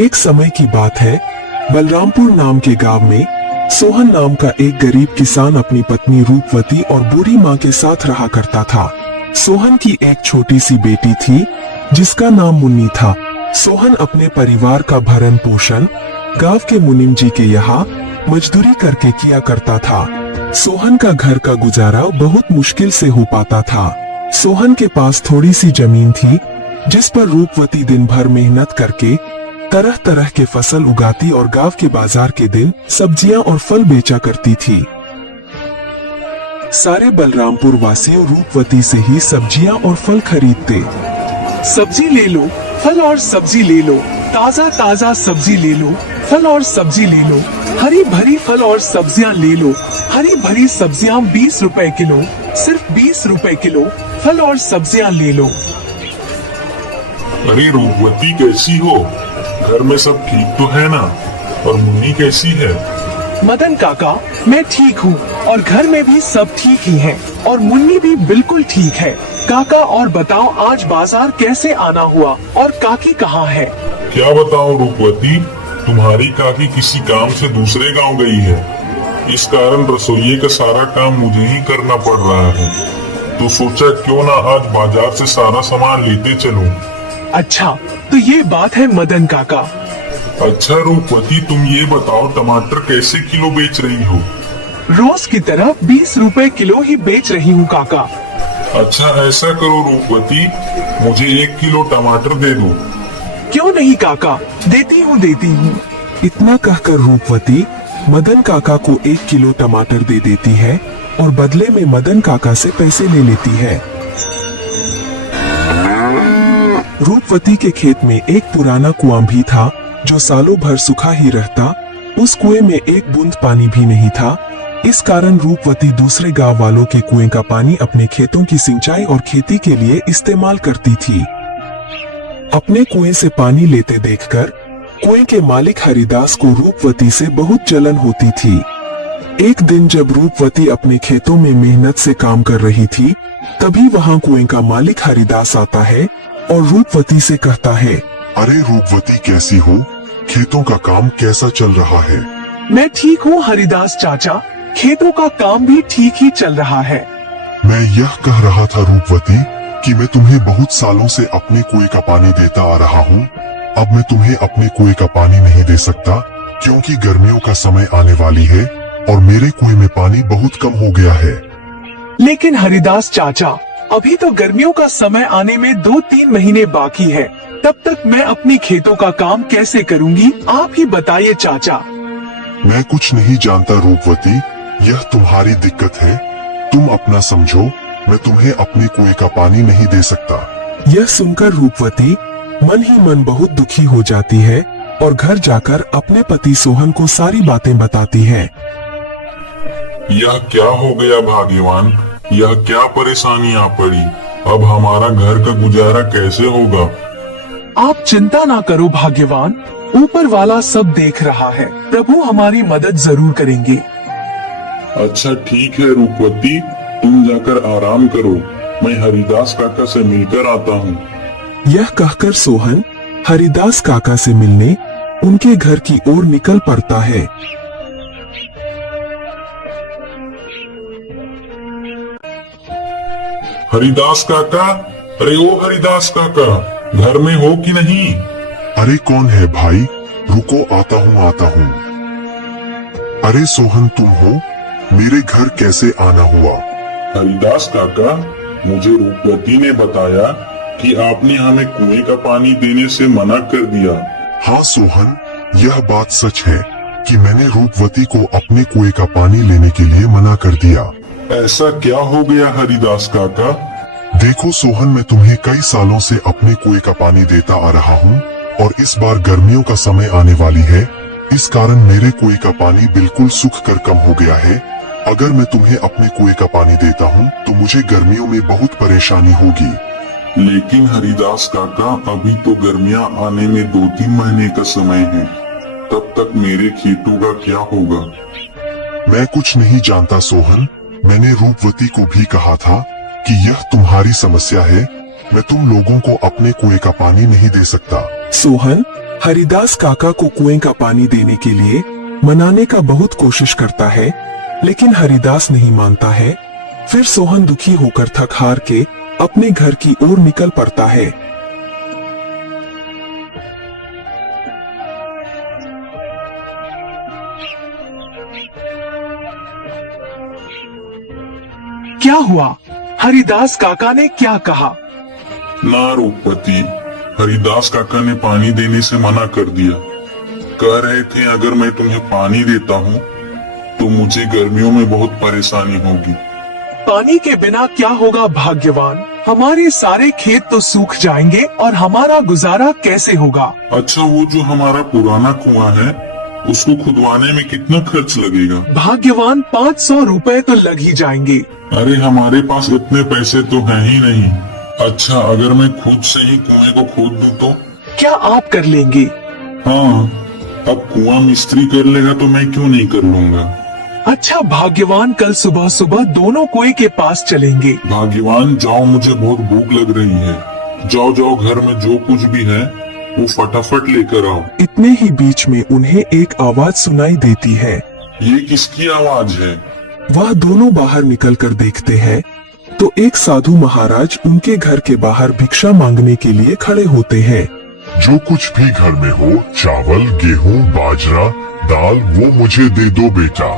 एक समय की बात है, बलरामपुर नाम के गांव में सोहन नाम का एक गरीब किसान अपनी पत्नी रूपवती और बूढ़ी माँ के साथ रहा करता था। सोहन की एक छोटी सी बेटी थी जिसका नाम मुन्नी था। सोहन अपने परिवार का भरण पोषण गांव के मुनीम जी के यहाँ मजदूरी करके किया करता था। सोहन का घर का गुजारा बहुत मुश्किल से हो पाता था। सोहन के पास थोड़ी सी जमीन थी जिस पर रूपवती दिन भर मेहनत करके तरह तरह के फसल उगाती और गांव के बाजार के दिन सब्जियां और फल बेचा करती थी। सारे बलरामपुर वासियों रूपवती से ही सब्जियां और फल खरीदते। सब्जी ले लो, फल और सब्जी ले लो, ताजा ताजा सब्जी ले लो, फल और सब्जी ले लो, हरी भरी फल और सब्जियां ले लो, हरी भरी सब्जियां 20 रुपए किलो, सिर्फ 20 रुपए किलो, फल और सब्जियां ले लो। अरे रूपवती कैसी हो? घर में सब ठीक तो है ना? और मुन्नी कैसी है? मदन काका, मैं ठीक हूँ और घर में भी सब ठीक ही हैं और मुन्नी भी बिल्कुल ठीक है। काका और बताओ आज बाजार कैसे आना हुआ और काकी कहाँ है? क्या बताऊं रूपवती, तुम्हारी काकी किसी काम से दूसरे गांव गई है। इस कारण रसोई का सारा काम मुझे ही करना पड़ रहा है। तो सोचा क्यों ना आज बाजार से सारा सामान लेते चलूं। अच्छा, तो ये बात है मदन काका। अच्छा रूपवती, तुम ये बताओ टमाटर कैसे किलो बेच रही हो? रोज की तरह 20 रुपए किलो ही बेच रही हूँ काका। अच्छा ऐसा करो रूपवती, मुझे 1 किलो टमाटर दे दो। क्यों नहीं काका, देती हूँ। इतना कहकर रूपवती मदन काका को 1 किलो टमाटर दे देती है और बदले में मदन काका से पैसे ले लेती है। रूपवती के खेत में एक पुराना कुआं भी था जो सालों भर सूखा ही रहता। उस कुएं में एक बूंद पानी भी नहीं था। इस कारण रूपवती दूसरे गांव वालों के कुएं का पानी अपने खेतों की सिंचाई और खेती के लिए इस्तेमाल करती थी। अपने कुएं से पानी लेते देखकर कुएं के मालिक हरिदास को रूपवती से बहुत जलन होती थी। एक दिन जब रूपवती अपने खेतों में मेहनत से काम कर रही थी, तभी वहां कुएं का मालिक हरिदास आता है और रूपवती से कहता है, अरे रूपवती कैसी हो? खेतों का काम कैसा चल रहा है? मैं ठीक हूँ हरिदास चाचा, खेतों का काम भी ठीक ही चल रहा है। मैं यह कह रहा था रूपवती कि मैं तुम्हें बहुत सालों से अपने कुएं का पानी देता आ रहा हूँ। अब मैं तुम्हें अपने कुएं का पानी नहीं दे सकता क्योंकि गर्मियों का समय आने वाली है और मेरे कुएं में पानी बहुत कम हो गया है। लेकिन हरिदास चाचा, अभी तो गर्मियों का समय आने में 2-3 महीने बाकी है। तब तक मैं अपनी खेतों का काम कैसे करूंगी, आप ही बताइए चाचा। मैं कुछ नहीं जानता रूपवती, यह तुम्हारी दिक्कत है। तुम अपना समझो, मैं तुम्हें अपने कुएं का पानी नहीं दे सकता। यह सुनकर रूपवती मन ही मन बहुत दुखी हो जाती है और घर जाकर अपने पति सोहन को सारी बातें बताती है। यह क्या हो गया भाग्यवान, यह क्या परेशानी आ पड़ी? अब हमारा घर का गुजारा कैसे होगा? आप चिंता ना करो भाग्यवान, ऊपर वाला सब देख रहा है। प्रभु हमारी मदद जरूर करेंगे। अच्छा ठीक है रूपवती, तुम जाकर आराम करो, मैं हरिदास काका से मिलकर आता हूँ। यह कहकर सोहन हरिदास काका से मिलने उनके घर की ओर निकल पड़ता है। हरिदास काका, अरे ओ हरिदास काका, घर में हो कि नहीं? अरे कौन है भाई? रुको आता हूँ। अरे सोहन तुम हो? मेरे घर कैसे आना हुआ? हरिदास काका, मुझे रूपवती ने बताया कि आपने हमें कुएं का पानी देने से मना कर दिया। हाँ सोहन, यह बात सच है कि मैंने रूपवती को अपने कुएं का पानी लेने के लिए मना कर दिया। ऐसा क्या हो गया हरिदास काका? देखो सोहन, मैं तुम्हें कई सालों से अपने कुएं का पानी देता आ रहा हूँ और इस बार गर्मियों का समय आने वाली है। इस कारण मेरे कुएं का पानी बिल्कुल सूख कर कम हो गया है। अगर मैं तुम्हें अपने कुएं का पानी देता हूँ तो मुझे गर्मियों में बहुत परेशानी होगी। लेकिन हरिदास काका, अभी तो गर्मियाँ आने में 2-3 महीने का समय है, तब तक मेरे खेतों का क्या होगा? मैं कुछ नहीं जानता सोहन, मैंने रूपवती को भी कहा था कि यह तुम्हारी समस्या है। मैं तुम लोगों को अपने कुएं का पानी नहीं दे सकता। सोहन, हरिदास काका को कुएं का पानी देने के लिए मनाने का बहुत कोशिश करता है, लेकिन हरिदास नहीं मानता है। फिर सोहन दुखी होकर थक हार के अपने घर की ओर निकल पड़ता है। क्या हुआ? हरिदास काका ने क्या कहा? ना रूपवती, हरिदास काका ने पानी देने से मना कर दिया। कह रहे थे अगर मैं तुम्हें पानी देता हूँ तो मुझे गर्मियों में बहुत परेशानी होगी। पानी के बिना क्या होगा भाग्यवान? हमारे सारे खेत तो सूख जाएंगे और हमारा गुजारा कैसे होगा? अच्छा, वो जो हमारा पुराना कुआं है उसको खुदवाने में कितना खर्च लगेगा? भाग्यवान 500 रुपए तो लग ही जाएंगे। अरे हमारे पास इतने पैसे तो हैं ही नहीं। अच्छा, अगर मैं खुद से ही कुएं को खोद दूं तो? क्या आप कर लेंगे? हाँ, अब कुआं मिस्त्री कर लेगा तो मैं क्यों नहीं कर लूंगा। अच्छा भाग्यवान, कल सुबह सुबह दोनों कुएं के पास चलेंगे। भाग्यवान जाओ, मुझे बहुत भूख लग रही है। जाओ जाओ, घर में जो कुछ भी है वो फटाफट लेकर आओ। इतने ही बीच में उन्हें एक आवाज सुनाई देती है। ये किसकी आवाज है? वह दोनों बाहर निकलकर देखते हैं तो एक साधु महाराज उनके घर के बाहर भिक्षा मांगने के लिए खड़े होते हैं। जो कुछ भी घर में हो, चावल, गेहूं, बाजरा, दाल, वो मुझे दे दो बेटा।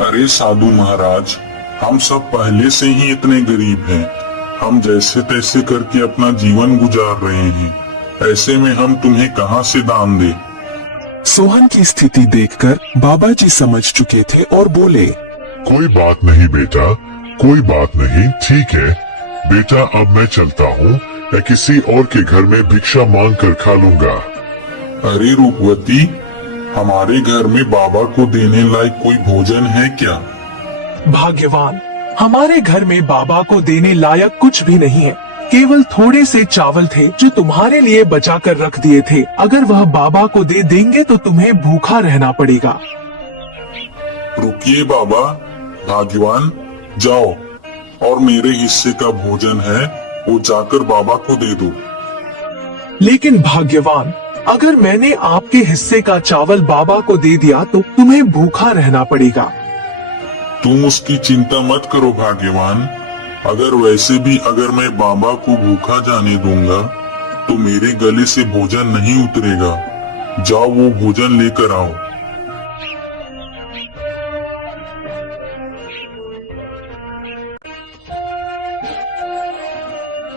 अरे साधु महाराज, हम सब पहले से ही इतने गरीब हैं। हम जैसे तैसे करके अपना जीवन गुजार रहे हैं। ऐसे में हम तुम्हें कहां से दान दें? सोहन की स्थिति देखकर बाबा जी समझ चुके थे और बोले, कोई बात नहीं बेटा, कोई बात नहीं, ठीक है बेटा, अब मैं चलता हूँ। मैं किसी और के घर में भिक्षा मांग कर खा लूंगा। अरे रूपवती, हमारे घर में बाबा को देने लायक कोई भोजन है क्या? भाग्यवान, हमारे घर में बाबा को देने लायक कुछ भी नहीं है। केवल थोड़े से चावल थे जो तुम्हारे लिए बचा कर रख दिए थे। अगर वह बाबा को दे देंगे तो तुम्हें भूखा रहना पड़ेगा। रुकिए बाबा, भाग्यवान जाओ और मेरे हिस्से का भोजन है वो जाकर बाबा को दे दो। लेकिन भाग्यवान, अगर मैंने आपके हिस्से का चावल बाबा को दे दिया तो तुम्हें भूखा रहना पड़ेगा। तुम उसकी चिंता मत करो भाग्यवान। अगर वैसे भी अगर मैं बाबा को भूखा जाने दूंगा तो मेरे गले से भोजन नहीं उतरेगा। जाओ वो भोजन लेकर आओ।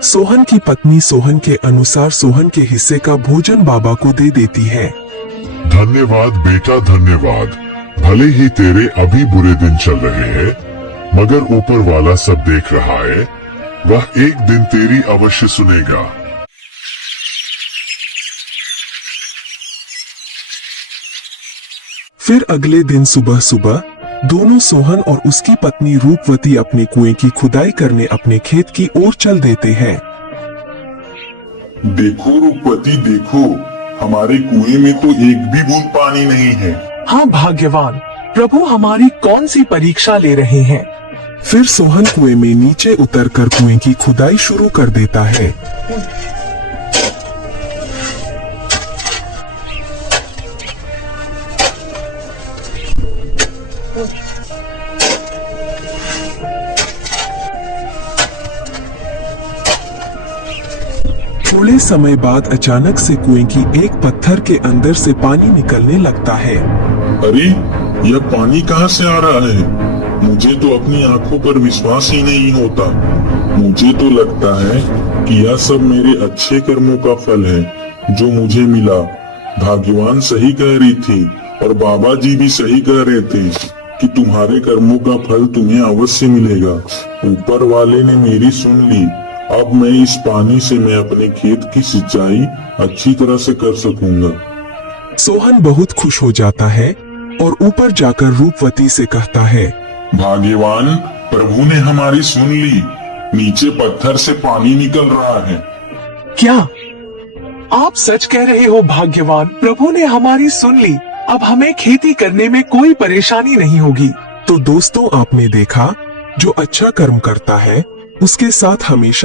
सोहन की पत्नी सोहन के अनुसार सोहन के हिस्से का भोजन बाबा को दे देती है। धन्यवाद बेटा, धन्यवाद। भले ही तेरे अभी बुरे दिन चल रहे हैं, मगर ऊपर वाला सब देख रहा है। वह एक दिन तेरी अवश्य सुनेगा। फिर अगले दिन सुबह सुबह दोनों सोहन और उसकी पत्नी रूपवती अपने कुएं की खुदाई करने अपने खेत की ओर चल देते हैं। देखो रूपवती देखो, हमारे कुएं में तो एक भी बूंद पानी नहीं है। हाँ भाग्यवान, प्रभु हमारी कौन सी परीक्षा ले रहे हैं? फिर सोहन कुएं में नीचे उतरकर कुएं की खुदाई शुरू कर देता है। थोड़े समय बाद अचानक से कुएं की एक पत्थर के अंदर से पानी निकलने लगता है। अरे यह पानी कहाँ से आ रहा है? मुझे तो अपनी आंखों पर विश्वास ही नहीं होता। मुझे तो लगता है कि यह सब मेरे अच्छे कर्मों का फल है जो मुझे मिला। भाग्यवान सही कह रही थी और बाबा जी भी सही कह रहे थे कि तुम्हारे कर्मों का फल तुम्हें अवश्य मिलेगा। ऊपर वाले ने मेरी सुन ली। अब मैं इस पानी से मैं अपने खेत की सिंचाई अच्छी तरह से कर सकूंगा। सोहन बहुत खुश हो जाता है और ऊपर जाकर रूपवती से कहता है, भाग्यवान, प्रभु ने हमारी सुन ली। नीचे पत्थर से पानी निकल रहा है। क्या आप सच कह रहे हो भाग्यवान? प्रभु ने हमारी सुन ली। अब हमें खेती करने में कोई परेशानी नहीं होगी। तो दोस्तों, आपने देखा जो अच्छा कर्म करता है उसके साथ हमेशा